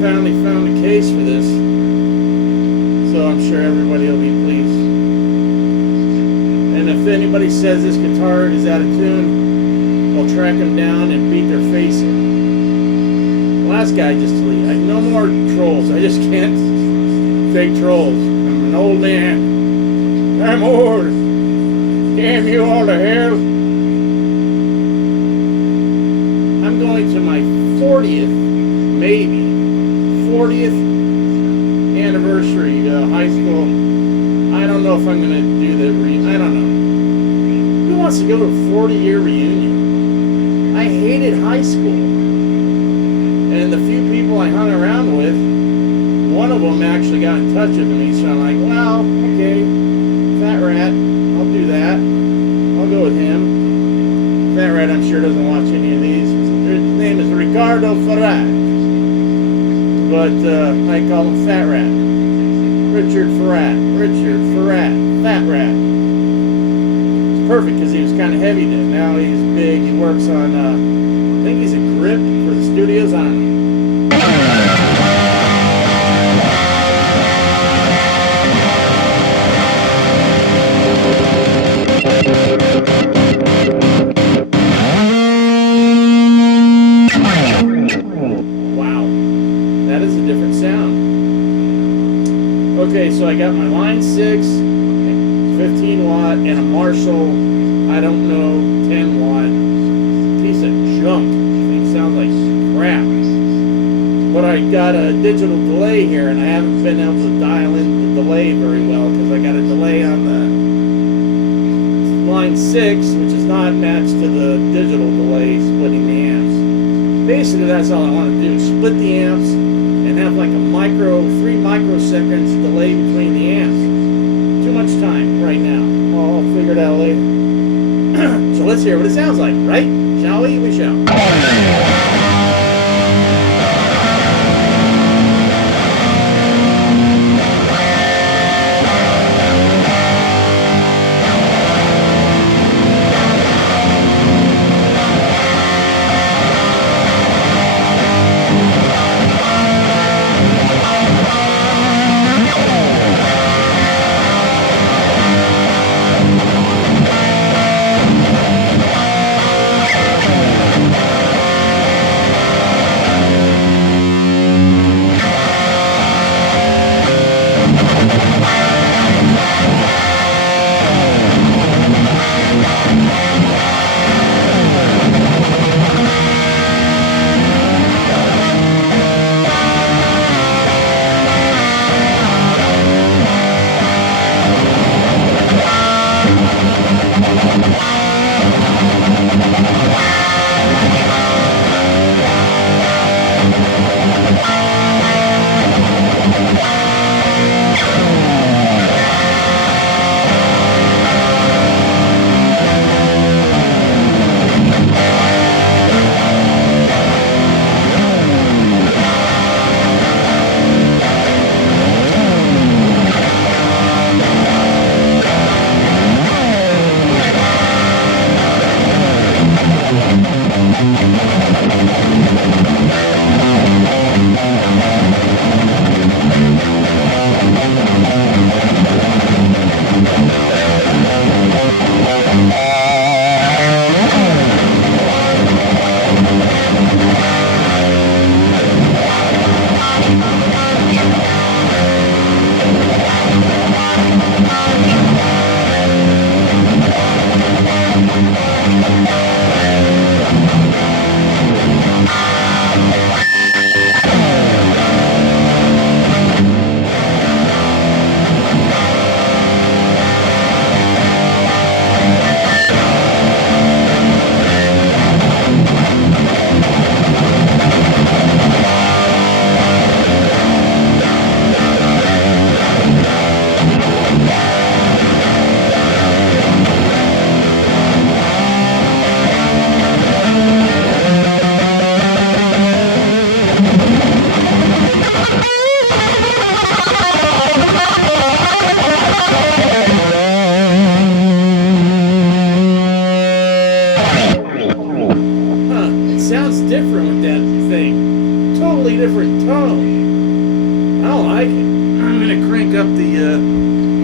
finally found a case for this, so I'm sure everybody will be pleased. And if anybody says this guitar is out of tune, I'll track them down and beat their face in. The last guy just deleted. No more trolls. I just can't take trolls. I'm an old man. I'm old. Damn you all to hell. I'm going to my 40th, maybe 40th anniversary high school. I don't know if I'm going to do the I don't know. Who wants to go to a 40-year reunion? I hated high school. And the few people I hung around with, one of them actually got in touch with me, so I'm like, well, okay, Fat Rat, I'll do that. I'll go with him. Fat Rat, I'm sure, doesn't watch any of these. His name is Ricardo Farrat, but I call him Fat Rat. Richard Farrat, Fat Rat. It's perfect because he was kind of heavy then. Now he's big. He works on, I think he's a grip for the studios. I don't know. Okay, so I got my line 6, 15 watt, and a Marshall, I don't know, 10 watt piece of junk. It sounds like crap. But I got a digital delay here, and I haven't been able to dial in the delay very well because I got a delay on the line 6, which is not matched to the digital delay splitting the amps. Basically, that's all I want to do, split the amps and have like a 3 microseconds delay between the amps. Too much time right now. I'll figure it out later. So let's hear what it sounds like, right? Shall we? We shall. totally different tone. I don't like it. I'm gonna crank up the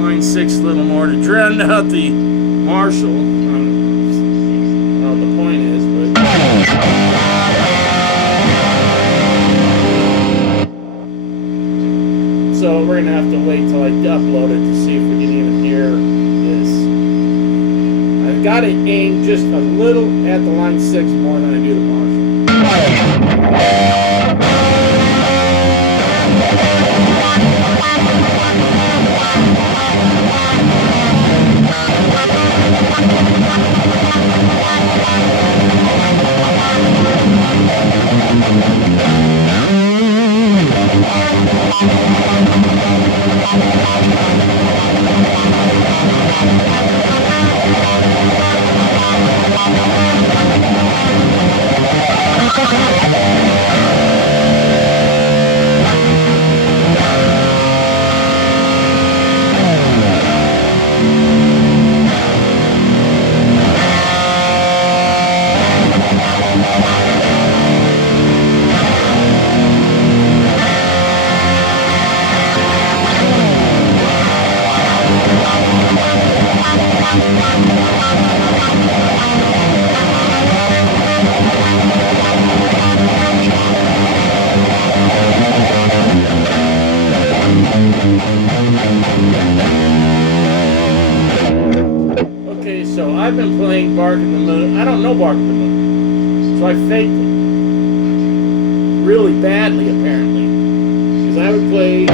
line 6 a little more to drown out the Marshall. I don't know what the point is, but so we're gonna have to wait till I upload it to see if we can even hear this. I've got it aimed just a little at the line 6 more than I do the Marshall. Okay, so I've been playing Bark at the Moon. I don't know Bark at the Moon, so I faked it really badly, apparently, because I would play.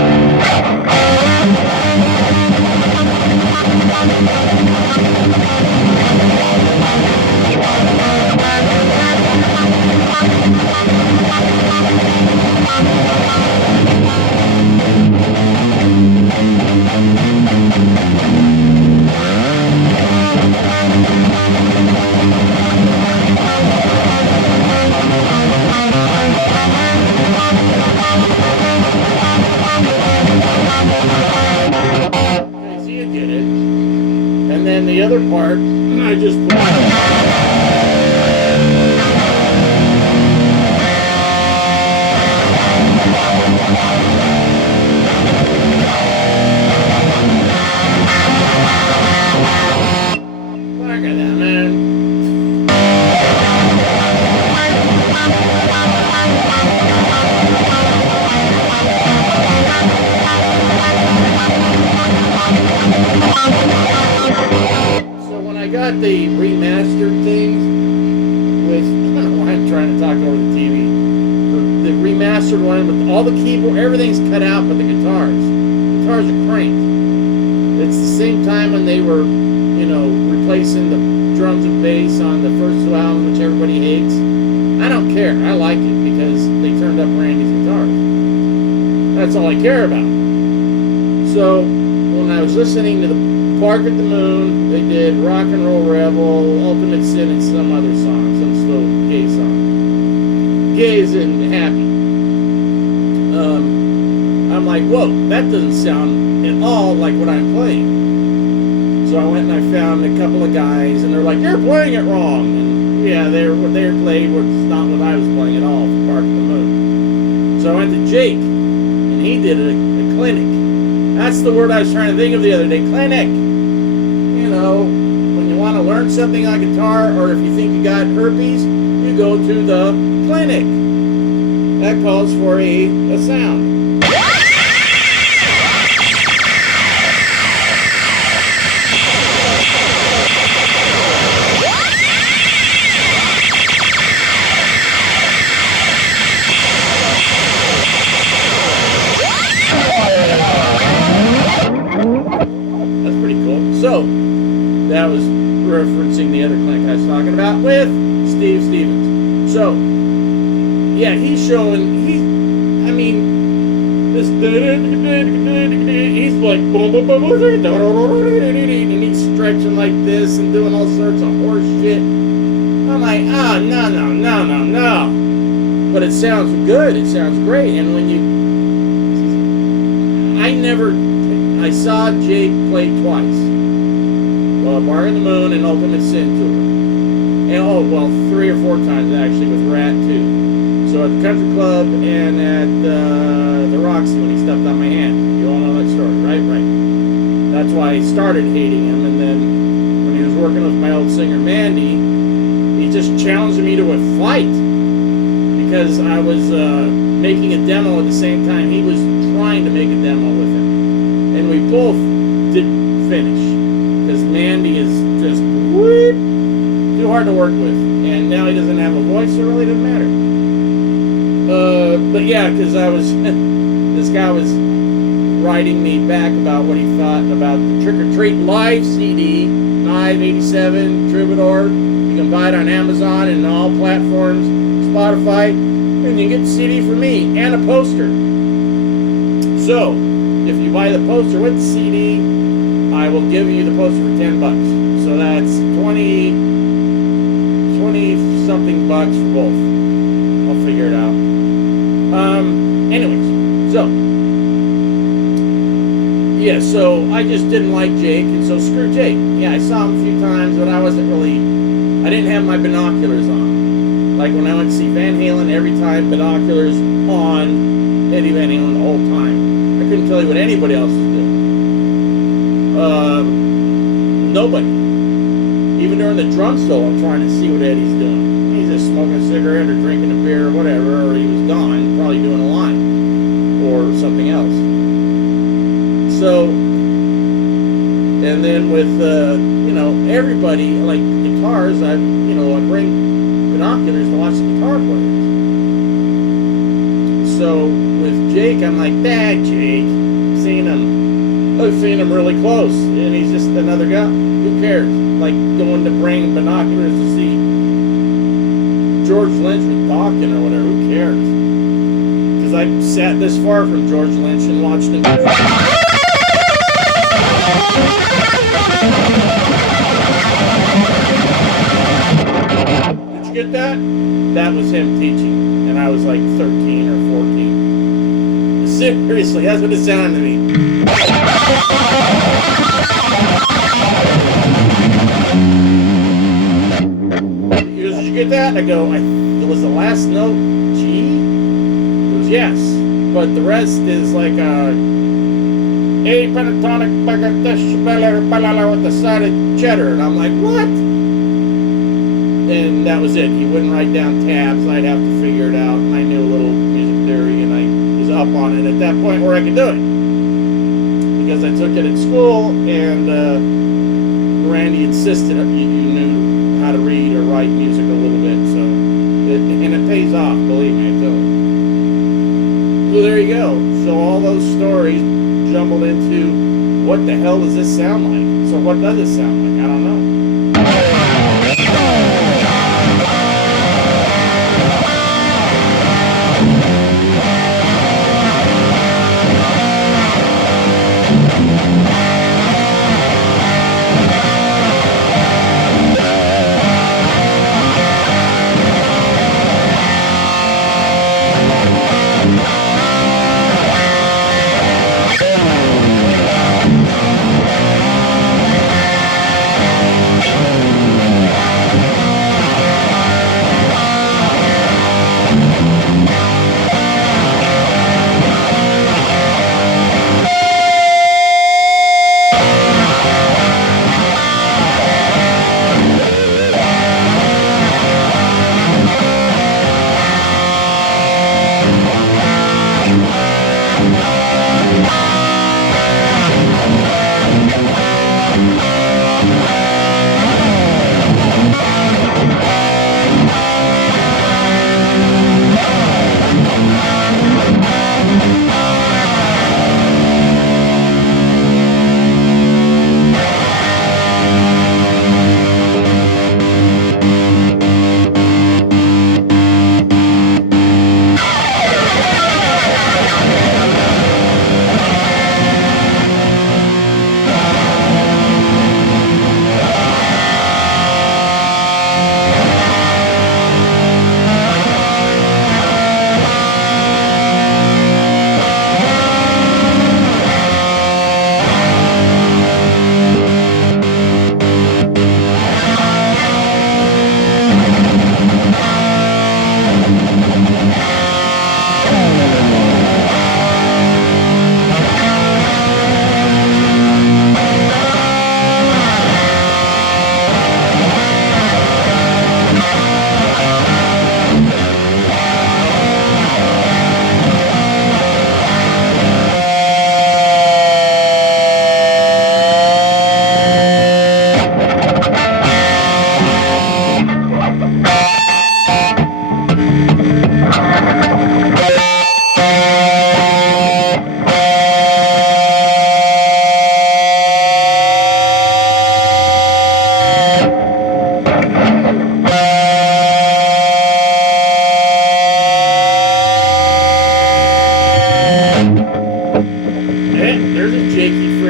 And then the other part, I just put. Look at that, man. I got the remastered things with, I don't know why I'm trying to talk over the TV. The remastered one with all the keyboard, everything's cut out but the guitars. The guitars are cranked. It's the same time when they were, replacing the drums and bass on the first 2 albums, which everybody hates. I don't care. I like it because they turned up Randy's guitars. That's all I care about. So when I was listening to the Bark at the Moon, they did Rock and Roll Rebel, Ultimate Sin, and some other song, some slow gay song. Gay as in happy. I'm like, whoa, that doesn't sound at all like what I'm playing. So I went and I found a couple of guys, and they're like, you're playing it wrong. And yeah, what they played was not what I was playing at all for Bark at the Moon. So I went to Jake, and he did a clinic. That's the word I was trying to think of the other day, clinic. When you want to learn something on guitar, or if you think you got herpes, you go to the clinic. That calls for a sound. That's pretty cool. So, that was referencing the other clinic I was talking about with Steve Stevens. So, yeah, he's showing, this, he's like, and he's stretching like this and doing all sorts of horse shit. I'm like, no. But it sounds good, it sounds great. And when I saw Jake play twice. Bark at the Moon and Ultimate Sin Tour. And 3 or 4 times actually with Rat too. So at the country club and at the Roxy when he stepped on my hand. You all know that story, right? Right. That's why I started hating him. And then when he was working with my old singer Mandy, he just challenged me to a fight because I was making a demo at the same time he was trying to make a demo with him. And we both didn't finish because Mandy is just too hard to work with. And now he doesn't have a voice, so it really doesn't matter. But yeah, because I was, this guy was writing me back about what he thought about the Trick or Treat Live CD, Live 87, Troubadour. You can buy it on Amazon and all platforms, Spotify, and you get the CD from me and a poster. So, if you buy the poster with the CD, I will give you the poster for $10. So that's 20 something bucks for both. I'll figure it out. Anyways, so yeah, so I just didn't like Jake, and so screw Jake. Yeah, I saw him a few times, but I didn't have my binoculars on. Like when I went to see Van Halen, every time binoculars on Eddie Van Halen the whole time. I couldn't tell you what anybody else was doing. Nobody. Even during the drum solo, I'm trying to see what Eddie's doing. He's just smoking a cigarette or drinking a beer or whatever, or he was gone, probably doing a line or something else. So, and then with, everybody, like guitars, I bring binoculars to watch the guitar players. So with Jake, I'm like, Jake, I've seen him really close, and he's just another guy. Who cares? Like going to bring binoculars to see George Lynch with Dawkins or whatever. Who cares? Because I sat this far from George Lynch and watched him. Did you get that? That was him teaching, and I was like 13 or 14. Seriously, that's what it sounded to me. He goes, did you get that? I go, it was the last note G? He goes, yes, but the rest is like a pentatonic with the side of cheddar. And I'm like, what? And that was it. He wouldn't write down tabs. I'd have to figure it out. And I knew a little music theory, and I was up on it at that point where I could do it. Because I took it at school, and Randy insisted you knew how to read or write music a little bit. So, and it pays off, believe me, I tell you. So there you go. So all those stories jumbled into, what the hell does this sound like? So what does it sound like? I don't know.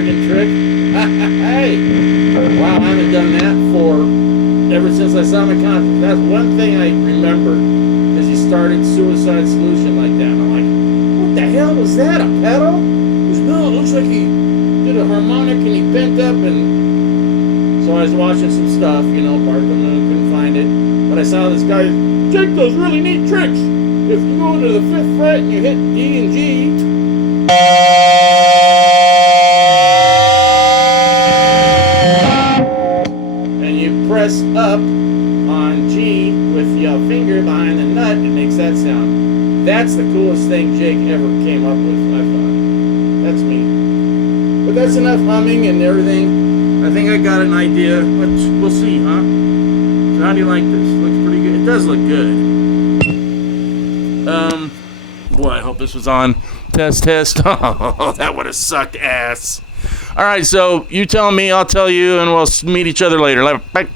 friggin' trick. Hey! Wow, I haven't done that ever since I saw my contract. That's one thing I remember, because he started Suicide Solution like that. And I'm like, what the hell was that? A pedal? He goes, no, it looks like he did a harmonic and he bent up. And so I was watching some stuff, Bart couldn't find it. But I saw this guy, Jake does really neat tricks. If you go to the 5th fret and you hit D and G, and you press up on G with your finger behind the nut, it makes that sound. That's the coolest thing Jake ever came up with, I thought. That's me. But that's enough humming and everything. I think I got an idea. We'll see, huh? So how do you like this? Looks pretty good. It does look good. Boy, I hope this was on. Test. Oh, that would have sucked ass. All right, so you tell me, I'll tell you, and we'll meet each other later. Bye.